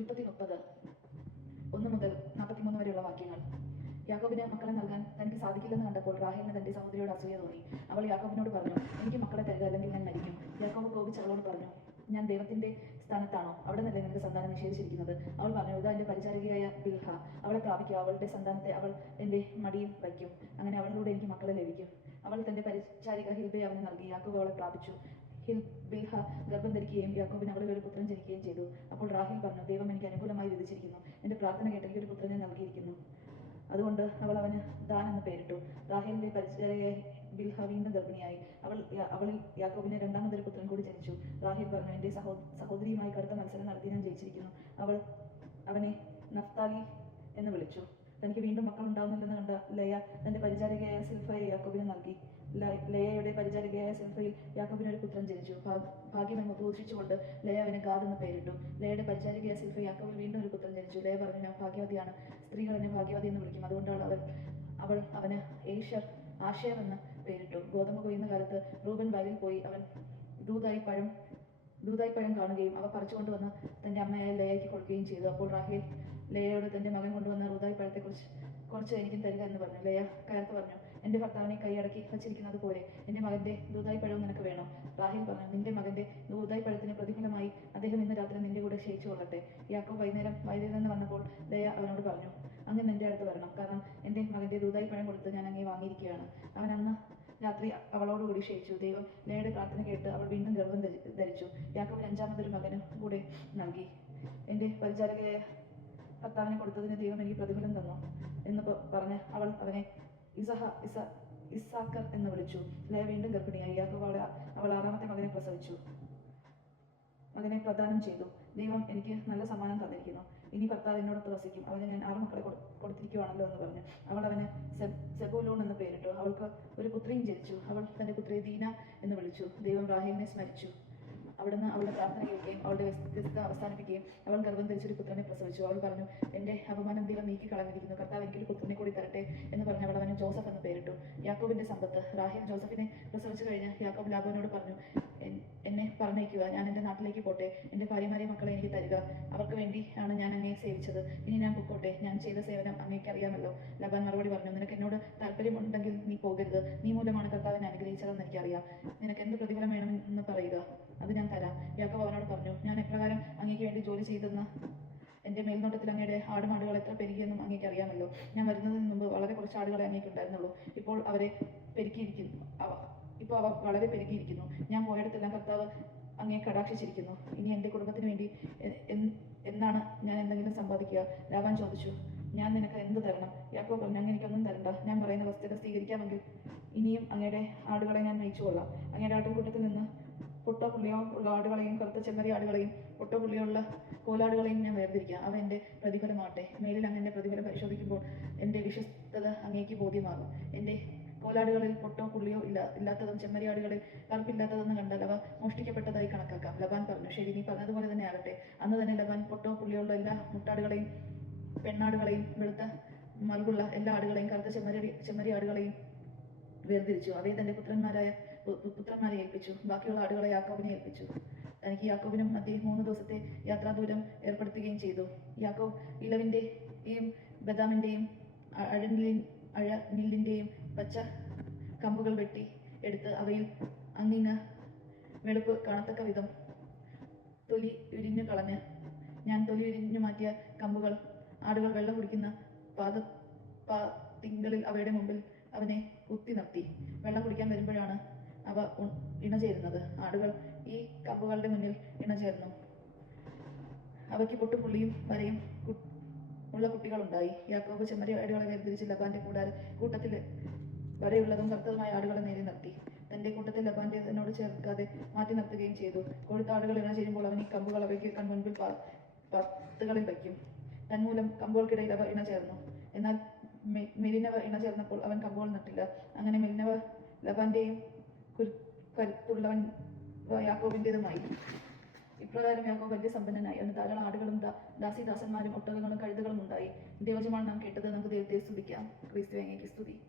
ഉൽപ്പത്തി മുപ്പത് ഒന്ന് മുതൽ നാൽപ്പത്തിമൂന്ന് വരെയുള്ള വാക്യങ്ങൾ. യാക്കോബിന് മക്കളെ നൽകാൻ തനിക്ക് സാധിക്കില്ലെന്ന് കണ്ടപ്പോൾ റാഹേലിന് തന്റെ സഹോദരിയോട് അസൂയ തോന്നി. അവൾ യാക്കോബിനോട് പറഞ്ഞു എനിക്ക് മക്കളെ തരിക അല്ലെങ്കിൽ ഞാൻ മരിക്കും. യാക്കോബ് കോപിച്ച് അവളോട് പറഞ്ഞു ഞാൻ ദൈവത്തിന്റെ സ്ഥാനത്താണോ? അവിടെ നിന്നല്ലേ നിനക്ക് സന്താനം നിഷേധിച്ചിരിക്കുന്നത്? അവൾ പറഞ്ഞു ഇതാ എന്റെ പരിചാരികയായ ബിൽഹ. അവളെ പ്രാപിക്കുക. അവളുടെ സന്താനത്തെ അവൾ എന്റെ മടിയിൽ വയ്ക്കും. അങ്ങനെ അവളിലൂടെ എനിക്ക് മക്കളെ ലഭിക്കും. അവൾ തന്റെ പരിചാരിക ഹിൽബയെ അവന് നൽകി. യാക്കോബ് അവളെ പ്രാപിച്ചു. ബിൽഹ ഗർഭം ധരിക്കുകയും യാക്കോബിന് അവളിൽ ഒരു പുത്രൻ ജനിക്കുകയും ചെയ്തു. അപ്പോൾ റാഹിൽ പറഞ്ഞു ദൈവം എനിക്ക് അനുകൂലമായി വിധിച്ചിരിക്കുന്നു. എന്റെ പ്രാർത്ഥന കേട്ട് എനിക്ക് ഒരു പുത്രനെ നൽകിയിരിക്കുന്നു. അതുകൊണ്ട് അവൾ അവന് ദാൻ എന്ന് പേരിട്ടു. റാഹേലിന്റെ പരിചയ ബിൽഹ വീണ്ടും ഗർഭിണിയായി. അവൾ അവളിൽ യാക്കോബിന് രണ്ടാമതൊരു പുത്രൻ കൂടി ജനിച്ചു. റാഹിൽ പറഞ്ഞു എന്റെ സഹോ സഹോദരിയുമായി കടുത്ത മത്സരം നടത്തി ഞാൻ ജയിച്ചിരിക്കുന്നു. അവൾ അവനെ നഫ്താലി എന്ന് വിളിച്ചു. തനിക്ക് വീണ്ടും മക്കൾ ഉണ്ടാവുന്നില്ലെന്ന് കണ്ട ലയ തന്റെ പരിചാരികയായ സിൽഫയെ യാക്കോബിന് നൽകി. ലയയുടെ പരിചാരികയായ സിൽഫയിൽ യാക്കോബിന് ഒരു പുത്രൻ ജനിച്ചു. ഭാ- ഭാഗ്യം എന്ന് ഘോഷിച്ചുകൊണ്ട് ലയ അവന് എന്ന് പേരിട്ടു. ലയയുടെ പരിചാരികയായ സിൽഫ യാക്കോബിന് വീണ്ടും ഒരു പുത്രൻ ജനിച്ചു. ലയ പറഞ്ഞു ഞാൻ ഭാഗ്യവതിയാണ്. സ്ത്രീകൾ എന്നെ ഭാഗ്യവതി എന്ന് വിളിക്കും. അതുകൊണ്ടാണ് അവൾ അവൾ അവന് ഏഷ്യർ ആശയമെന്ന് പേരിട്ടു. ഗോതമ്പ് കൊയ്യുന്ന കാലത്ത് റൂബൻ വയലിൽ പോയി അവൻ ദൂതായി പഴം ദൂതായി പഴം കാണുകയും അവ പറിച്ചുകൊണ്ടുവന്ന് തന്റെ അമ്മയായ ലയയ്ക്ക് കൊടുക്കുകയും ചെയ്തു. അപ്പോൾ റാഹേൽ ലയയോട് തന്റെ മകൻ കൊണ്ടുവന്ന ദൂതായി പഴത്തെക്കുറിച്ച് കുറച്ച് എനിക്കും തരിക എന്ന് പറഞ്ഞു. ലയ കയർത്ത് പറഞ്ഞു എന്റെ ഭർത്താവിനെ കൈയടക്കി വച്ചിരിക്കുന്നത് പോലെ എന്റെ മകന്റെ ദൂതായി പഴവും നിനക്ക് വേണം. റാഹിൽ പറഞ്ഞു നിന്റെ മകന്റെ ദൂതായി പഴത്തിന് പ്രതിഫലമായി അദ്ദേഹം ഇന്ന് രാത്രി നിന്റെ കൂടെ ക്ഷയിച്ചു കൊള്ളട്ടെ. യാക്കോ വൈകുന്നേരം വയലിൽ നിന്ന് വന്നപ്പോൾ ദയ അവനോട് പറഞ്ഞു അങ്ങ് നിന്റെ അടുത്ത് വരണം. കാരണം എന്റെ ദൂതായി പഴം കൊടുത്ത് ഞാൻ അങ്ങേ വാങ്ങിയിരിക്കുകയാണ്. അവൻ അന്ന് രാത്രി അവളോടുകൂടി ക്ഷയിച്ചു. ദൈവം ലയയുടെ പ്രാർത്ഥന കേട്ട് അവൾ വീണ്ടും ഗർഭം ധരിച്ചു. യാക്കോബിന് അഞ്ചാമതൊരു മകനും കൂടെ നൽകി. എന്റെ പരിചാരകയായ ഭർത്താവിനെ കൊടുത്തതിന് ദൈവം എനിക്ക് പ്രതിഫലം തന്നു എന്ന് പറഞ്ഞ് അവൾ അവനെ ഇസഹ ഇസ ഇസാക്കർ എന്ന് വിളിച്ചു. ലയ വീണ്ടും ഗർഭിണിയായി. യാക്കോബ് അവൾ ആറാമത്തെ മകനെ പ്രസവിച്ചു. മകനെ പ്രദാനം ചെയ്തു. ദൈവം എനിക്ക് നല്ല സമ്മാനം തന്നിരിക്കുന്നു. ഇനി ഭർത്താവ് എന്നോട് വസിക്കും അവന് ഞാൻ ആറ് മക്കളെ കൊടു- കൊടുത്തിരിക്കുവാണല്ലോ എന്ന് പറഞ്ഞു. അവൾ അവന് സെബ്- സെബൂലൂൺ എന്ന് പേരിട്ടു. അവൾക്ക് ഒരു പുത്രിയും ജനിച്ചു. അവൾ തന്റെ പുത്രിയെ ദീന എന്ന് വിളിച്ചു. ദൈവം റാഹേലിനെ സ്മരിച്ചു. അവിടുന്ന് അവളുടെ പ്രാർത്ഥന കേൾക്കുകയും അവളുടെ വ്യത്യസ്ത അവസാനിപ്പിക്കുകയും അവൾ ഗർഭം ധരിച്ചൊരു പുത്രനെ പ്രസവിച്ചു. അവൾ പറഞ്ഞു എന്റെ അപമാനം ദൈവം നീക്കി കളഞ്ഞിരിക്കുന്നു കർത്താവ് എനിക്കൊരു പുത്രനെ കൂടി തരട്ടെ എന്ന് പറഞ്ഞ് അവൾ അവന് ജോസഫ് എന്ന് പേരിട്ടു. യാക്കോബിന്റെ സമ്പത്ത്. റാഹേൽ ജോസഫിനെ പ്രസവിച്ചു കഴിഞ്ഞ് യാക്കോബ് ലാബോനോട് പറഞ്ഞു "എൻ- എന്നെ പറഞ്ഞേക്കുക ഞാൻ എന്റെ നാട്ടിലേക്ക് പോട്ടെ. എന്റെ ഭാര്യമാരെ മക്കളെ എനിക്ക് തരിക. അവർക്ക് വേണ്ടി ആണ് ഞാൻ അങ്ങയെ സേവിച്ചത്. ഇനി ഞാൻ പൊക്കോട്ടെ. ഞാൻ ചെയ്ത സേവനം അങ്ങേക്ക് അറിയാമല്ലോ. ലബാൻ മറുപടി പറഞ്ഞു നിനക്ക് എന്നോട് താല്പര്യമുണ്ടെങ്കിൽ നീ പോകരുത്. നീ മൂലമാണ് കർത്താവിനെ അനുഗ്രഹിച്ചതെന്ന് എനിക്കറിയാം. നിനക്ക് എന്ത് പ്രതിഫലം വേണമെന്ന് പറയുക. അത് ഞാൻ തരാം. യാക്കോബ് അവനോട് പറഞ്ഞു ഞാൻ എപ്രകാരം അങ്ങേക്ക് വേണ്ടി ജോലി ചെയ്തെന്ന്? എന്റെ മേൽനോട്ടത്തിൽ അങ്ങയുടെ ആടുമാടുകൾ എത്ര പെരുകിയെന്നും അങ്ങേക്ക് അറിയാമല്ലോ. ഞാൻ വരുന്നതിന് മുമ്പ് വളരെ കുറച്ച് ആടുകളെ അങ്ങേക്ക് ഉണ്ടായിരുന്നുള്ളൂ. ഇപ്പോൾ അവരെ പെരുക്കിയിരിക്കുന്നു. അവ ഇപ്പോൾ അവ വളരെ പെരുകിയിരിക്കുന്നു. ഞാൻ പോയിടത്തെല്ലാം കർത്താവ് അങ്ങേ കടാക്ഷിച്ചിരിക്കുന്നു. ഇനി എന്റെ കുടുംബത്തിന് വേണ്ടി എന്നാണ് ഞാൻ എന്തെങ്കിലും സമ്പാദിക്കുക? രാവൻ ചോദിച്ചു. ഞാൻ നിനക്ക് എന്ത് തരണം? യാക്കോ പറഞ്ഞു അങ്ങ് എനിക്കൊന്നും തരണ്ട. ഞാൻ പറയുന്ന വസ്തുത സ്വീകരിക്കാമെങ്കിൽ ഇനിയും അങ്ങയുടെ ആടുകളെ ഞാൻ നയിച്ചു കൊള്ളാം. അങ്ങയുടെ ആട്ടിൻകൂട്ടത്തിൽ നിന്ന് പൊട്ടോ പുള്ളിയോ ഉള്ള ആടുകളെയും കറുത്ത ചെമ്മരി ആടുകളെയും പൊട്ടോ പുള്ളിയുള്ള കോലാടുകളെയും ഞാൻ വേർതിരിക്കാം. അവ എന്റെ പ്രതിഫലമാട്ടെ മേലിൽ അങ്ങ് എന്റെ പ്രതിഫലം പരിശോധിക്കുമ്പോൾ എന്റെ വിശ്വസ്തത അങ്ങേക്ക് ബോധ്യമാകും. എന്റെ കോലാടുകളിൽ പൊട്ടോ പുള്ളിയോ ഇല്ല ഇല്ലാത്തതും ചെമ്മരിയാടുകളിൽ കറുപ്പില്ലാത്തതെന്ന് കണ്ടാൽ അവ മോഷ്ടിക്കപ്പെട്ടതായി കണക്കാക്കാം. ലബാൻ പറഞ്ഞു. ശരി നീ പറഞ്ഞതുപോലെ തന്നെ ആകട്ടെ. അന്ന് തന്നെ ലബാൻ പൊട്ടോ പുള്ളിയുള്ള എല്ലാ മുട്ടാടുകളെയും പെണ്ണാടുകളെയും വെളുത്ത മറുകുള്ള എല്ലാ ആടുകളെയും കറുത്ത ചെമ്മരി ചെമ്മരി ആടുകളെയും വേർതിരിച്ചു. അവയെ തന്റെ പുത്രന്മാരായ പുത്രന്മാരെ ഏൽപ്പിച്ചു. ബാക്കിയുള്ള ആടുകളെ യാക്കോബിനെ ഏൽപ്പിച്ചു. തനിക്ക് യാക്കോബിനും അദ്ദേഹം മൂന്ന് ദിവസത്തെ യാത്രാദൂരം ഏർപ്പെടുത്തുകയും ചെയ്തു. യാക്കോബ് ഇലവിന്റെയും ബദാമിന്റെയും അഴനിലിൻ അഴനില്ലിന്റെയും പച്ച കമ്പുകൾ വെട്ടി എടുത്ത് അവയിൽ അങ്ങിങ്ങ് വെളുപ്പ് കാണത്തക്ക വിധം തൊലി ഉരിഞ്ഞു കളഞ്ഞ്. ഞാൻ തൊലി ഉരിഞ്ഞു മാറ്റിയ കമ്പുകൾ ആടുകൾ വെള്ളം കുടിക്കുന്ന പാത പാ തിങ്കളിൽ അവയുടെ മുമ്പിൽ അവനെ കുത്തി നിർത്തി. വെള്ളം കുടിക്കാൻ വരുമ്പോഴാണ് അവ ഇണചേരുന്നത്. ആടുകൾ ഈ കമ്പുകളുടെ മുന്നിൽ ഇണചേർന്നു. അവയ്ക്ക് പൊട്ടുപുള്ളിയും വരയും ഉള്ള കുട്ടികളുണ്ടായി. യാക്കോബ് ചെമ്മരി ആടുകളെ വേർതിരിച്ച് ലബാന്റെ കൂടാതെ കൂട്ടത്തിൽ വരെയുള്ളതും കറുത്തതുമായ ആടുകളെ നേരെ നിർത്തി. തന്റെ കൂട്ടത്തിൽ ലബാന്റെ എന്നോട് ചേർക്കാതെ മാറ്റി നിർത്തുകയും ചെയ്തു. കൊഴുത്ത ആടുകൾ ഇണ ചെയ്യുമ്പോൾ അവൻ ഈ കമ്പുകൾ അവയ്ക്ക് കൺമുൻപിൽ പത്തുകളിൽ വയ്ക്കും. തന്മൂലം കമ്പുകൾക്കിടയിൽ അവ ഇണ ചേർന്നു. എന്നാൽ മെലിനവ ഇണ ചേർന്നപ്പോൾ അവൻ കമ്പുകൾ നട്ടില്ല. അങ്ങനെ മെലിനവ ലബാന്റെയും കുരു- കരുത്തുള്ളവൻ യാക്കോബിന്റെതുമായി ഇപ്രകാരം യാക്കോബ് വലിയ സമ്പന്നനായി. അവന് ധാരാളം ആടുകളും ദാസി ദാസിദാസന്മാരും ഒട്ടകങ്ങളും കഴുതുകളും ഉണ്ടായി ദൈവജമാണ് നാം കേട്ടത്. നമുക്ക് ദൈവത്തെ സ്തുതിക്കാം. ക്രിസ്തു അങ്ങേക്ക് സ്തുതി.